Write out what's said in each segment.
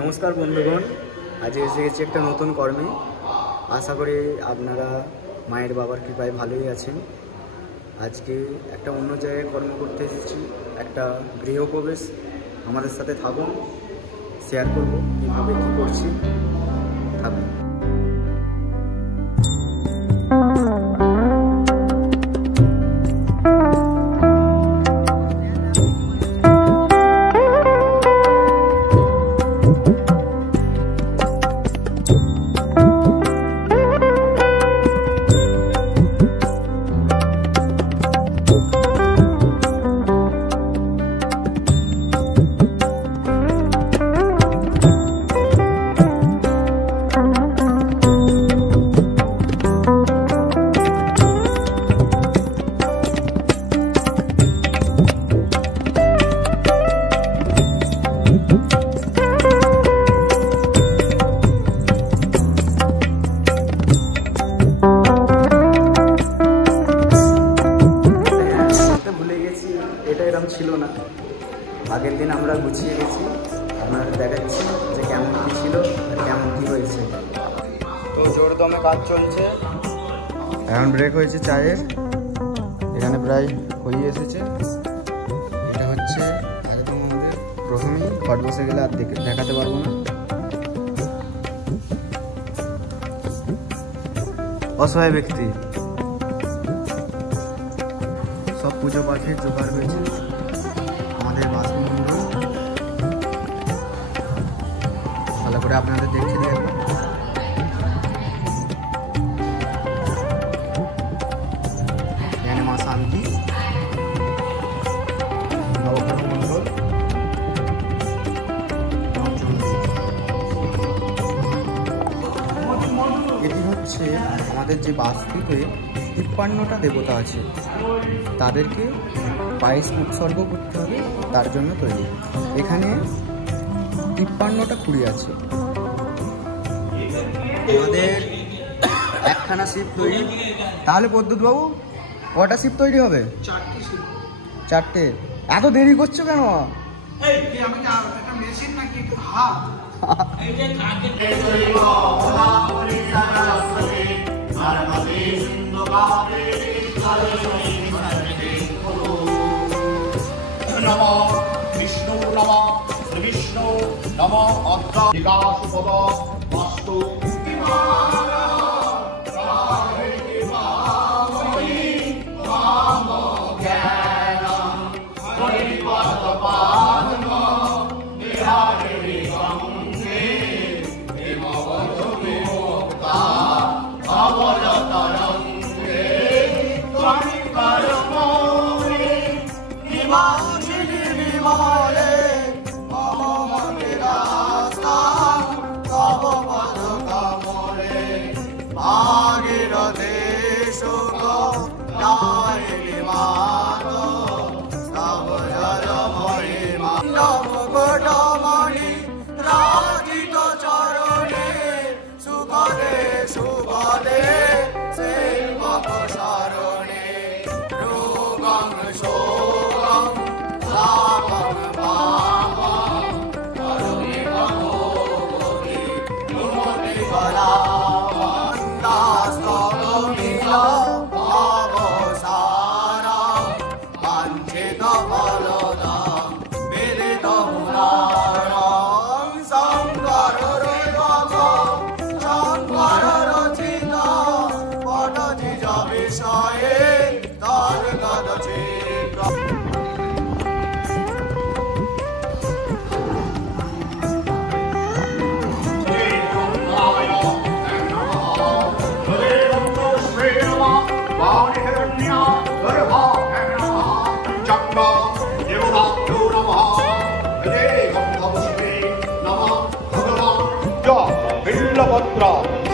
নমস্কার বন্ধুগণ, আজ এসে গেছি একটা নতুন কর্মে। আশা করি আপনারা মায়ের বাবার কৃপায় ভালোই আছেন। আজকে একটা অন্য জায়গায় কর্ম করতে এসেছি, একটা গৃহপ্রবেশ। আমাদের সাথে থাকুন, শেয়ার করব কীভাবে কী করছি, থাকুন। এটা এরকম ছিল না, আগের দিন আমরা গুছিয়ে গেছি। আপনাদের দেখাচ্ছি যে কেমন কী ছিল আর কেমন কী হয়েছে। তো জোর দমে কাজ চলছে, এখন ব্রেক হয়েছে চায়ের, এখানে প্রায় হয়ে এসেছে। এটা হচ্ছে একদম আমাদের প্রথমেই ঘট বসে গেলে আর দেখাতে পারবো না। অসহায় ব্যক্তি সব পুজো পাঠের জোগাড় হয়েছে। আমাদের বাসমন্ডল ভালো করে আপনাদের দেখে দিয়ে এখানে মা শান্তি, নবগ্রহ মন্ডল, এটি হচ্ছে আমাদের যে বাস্তুতে 53টা দেবতা আছে, তাদেরকে পায়েস উৎসর্গ করতে হবে, তার জন্য তৈরি। এখানে 53টা কুড়ি আছে। আমাদের একখানা শিব তৈরি। তাহলে পদ্মুৎবাবু কটা শিব তৈরি হবে? চারটে। এত দেরি করছো কেন? নমো বিষ্ণু নমো শ্রীবিষ্ণু নমো অদ্যাশুপদ বাস্তু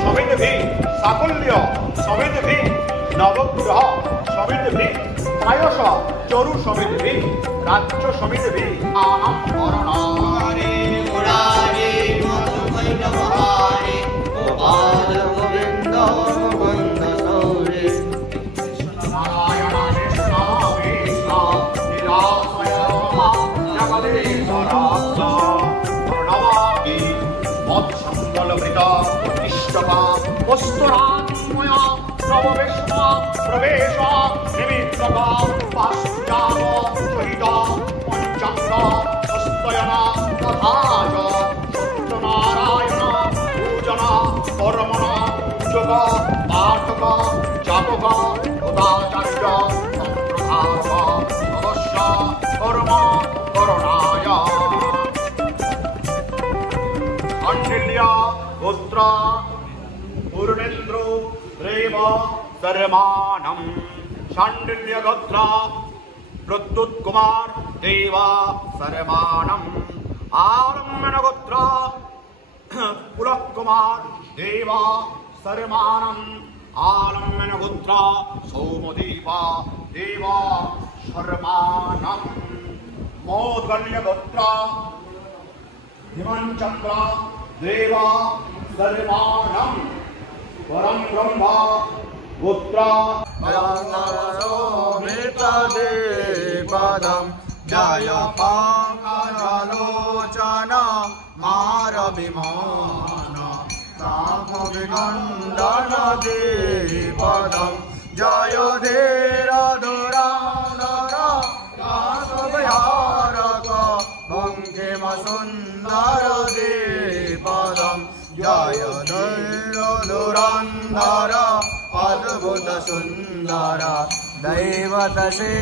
সমিতি সাকল্য সমিতি নবগ্রহ সমিতি প্রায়শ চরু সমিতি রাজ্য সমিতি আনাম অরণারে মুরারে মধুমৈনবহারে গোপাল গোবিন্দ গোবিন্দ গৌরে কৃষ্ণ নারায়ণ কৃষ্ণ কৃষ্ণ লীলাময় জগদীশ্বর প্রণমামি তৎসম্বলভৃত উত্তিষ্ঠতা বস্তুরান্ময়া নববেশনা প্রবেশ নিমিত্তক পাশ্চাম সহিত পঞ্চাঙ্গ হস্তয়না তথা চ সত্যনারায়ণ পূজন কর্মণ যোগ পাঠক জাতক উদাচার্য সম্প্রধারক অবশ্য কর্ম করণায় শাণ্ডিল্য গোত্র পূর্ণেন্দ্র রেব শর্মাণম শাণ্ডিল্য গোত্র প্রদ্যুৎ কুমার দেব শর্মাণম আরম্যন গোত্র পুলক কুমার দেব শর্মাণম আরম্যন গোত্র সৌমদেব দেব শর্মাণম মৌদ্গল্য গোত্র হিমঞ্চক্র দেব শর্মাণম পরম ব্রহ্ম গোত্র পদম জয় পাঙ্কজলোচন মারবিমান তাম বিগণ্ডন দেপদম জয় ধীর ধুরানর কাশবিহারক বঙ্কিম সুন্দর দেপদম জয় ধীর ধুরন্ধর অদ্ভুত সুন্দর दैवत से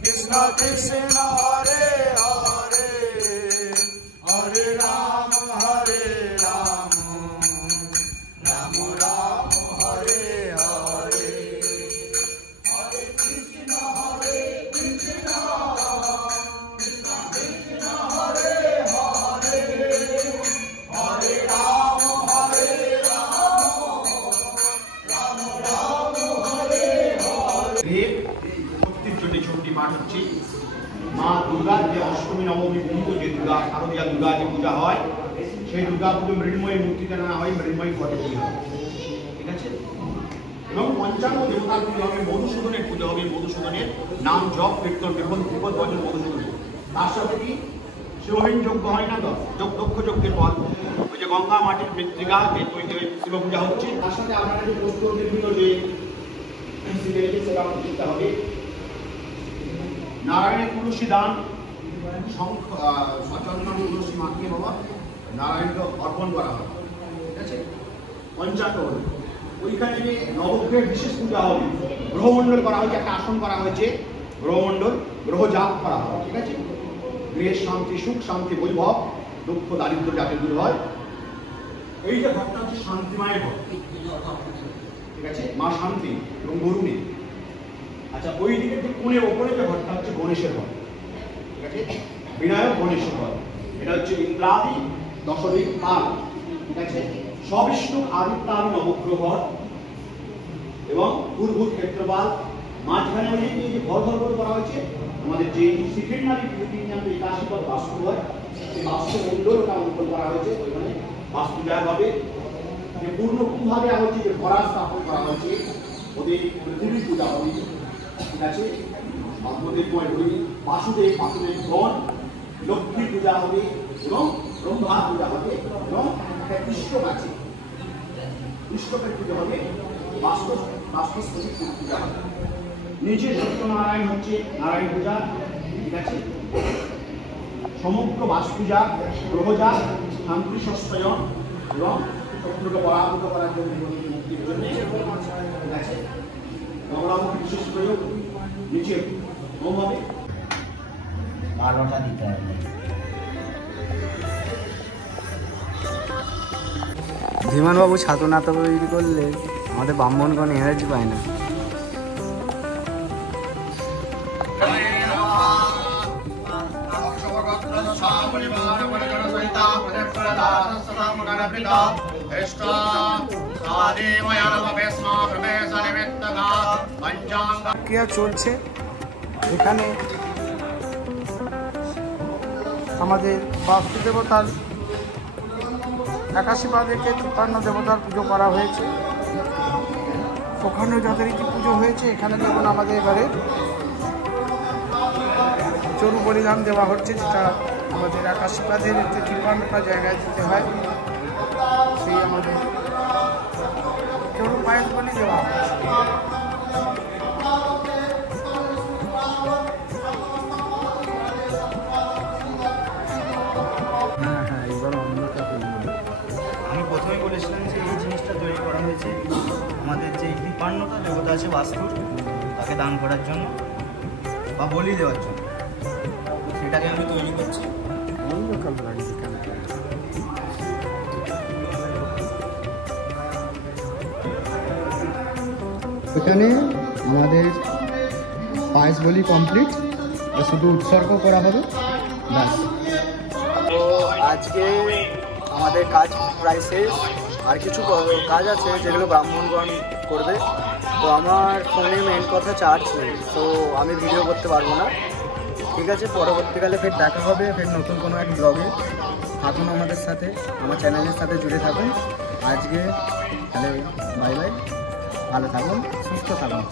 कृष्ण कृष्ण हरे हरे हरे राम राम राम हरे हरे हरे कृष्ण हरे कृष्ण कृष्ण कृष्ण हरे हरे हरे राम छोटी पाठ হচ্ছে মা দুর্গার যে অষ্টমী নবমী পুজো যে দুর্গা শারদীয়া দুর্গা যে পূজা হয় সেই দুর্গা পুজো মৃন্ময়ী মূর্তিতে না হয় মৃন্ময়ী ঘটে পুজো হয় ঠিক আছে এবং পঞ্চাঙ্গ দেবতার পুজো হবে মধুসূদনের পুজো হবে মধুসূদনের নাম জপ কীর্তন বিপদ বিপদ ভজন মধুসূদন তার সাথে কি শিবহীন যজ্ঞ হয় না তো দক্ষ যজ্ঞের পর ওই যে গঙ্গা মাটির মৃত্তিকা যে শিব পূজা হচ্ছে তার সাথে আপনারা যে প্রস্তুত বিভিন্ন যে সেটা করতে হবে নারায়ণের তুলসী দান সচন্দন তুলসী মাখিয়ে বাবা নারায়ণকে অর্পণ করা হয় ঠিক আছে পঞ্চাঙ্গ হল ওইখানে যে নবগ্রহের বিশেষ পূজা হবে গ্রহমণ্ডল করা হয়েছে একটা আসন করা হয়েছে গ্রহমণ্ডল গ্রহজাপ করা হয় ঠিক আছে গৃহের শান্তি সুখ শান্তি বৈভব দুঃখ দারিদ্র যাতে দূর হয় এই যে ঘরটা হচ্ছে শান্তিমায়ের ঘর ঠিক আছে মা শান্তি এবং বরুণী আচ্ছা ওই দিকে যে কোণের ওপরে যে ঘরটা হচ্ছে গণেশের ঘর ঠিক আছে বিনায়ক গণেশের ঘর এটা হচ্ছে ইন্দ্রাদি দশদিক কাল ঠিক আছে সবিষ্ণু আদিত্যাদি নবগ্রহ ঘর এবং পূর্ভূত ক্ষেত্রপাল মাঝখানে ওই যে ঘর ঘর করে করা হয়েছে আমাদের যে শিখের নারী পৃথিবীতে 81 পদ বাস্তু হয় সেই বাস্তু মন্ডল ওটা অঙ্কন করা হয়েছে ওইখানে বাস্তু দেওয়া হবে যে পূর্ণভাবে হচ্ছে যে ঘরা স্থাপন করা হয়েছে ওদের পৃথিবী পূজা হবে ঠিক আছে বাসুদেব গণ লক্ষ্মী পূজা হবে এবং ব্রহ্মা পূজা হবে এবং একটা কৃষ্ণক আছে কৃষ্ণকের পূজা হবে বাস্তবিক পূজা হবে নিচে সত্যনারায়ণ হচ্ছে নারায়ণ পূজা ঠিক আছে সমগ্র বাস পূজা গ্রহজা শান্তি সস্বয়ন এবং শত্রুকে পরাভূত করার জন্য মুক্তির জন্য ঠিক আছে গঙ্গামুখী বিশেষ প্রয়োগ নিচে হবে 12টা দিতে হবে ধীমানবাবু ছাতনা তৈরি করলে আমাদের ব্রাহ্মণগণ এনার্জি পায় না ক্রিয়া চলছে এখানে আমাদের বাস্তু দেবতার 81 পা থেকে 53 দেবতার পুজো করা হয়েছে ওখানেও যথারীতি পুজো হয়েছে এখানে দেখুন আমাদের এবারে চরু বলিদান দেওয়া হচ্ছে যেটা আমাদের আকাশপাতের একটু 53টা জায়গায় যেতে হয়, সেই আমাদের কেউ পায়েস বলি দেওয়া হয়। আমি প্রথমে বলেছিলাম যে এই জিনিসটা তৈরি করা হয়েছে আমাদের যে 53টা দেবতা আছে বাস্তুর, তাকে দান করার জন্য বা বলি দেওয়ার জন্য, সেটাকে আমি তৈরি করছি। এখানে আমাদের পায়েস বলি কমপ্লিট, শুধু উৎসর্গ করা হবে ব্যাস। তো আজকে আমাদের কাজ প্রায় শেষ, আর কিছু কাজ আছে যেগুলো ব্রাহ্মণগণ করবে। তো আমার ফোনে মেন কথা চার্জ নেই, তো আমি ভিডিও করতে পারবো না। ঠিক আছে, পরবর্তীকালে ফের দেখা হবে ফের নতুন কোনো এক ব্লগে। থাকুন আমাদের সাথে, আমার চ্যানেলের সাথে জুড়ে থাকুন। আজকে তাহলে বাই বাই, ভালো থাকুন, সুস্থ থাকুন।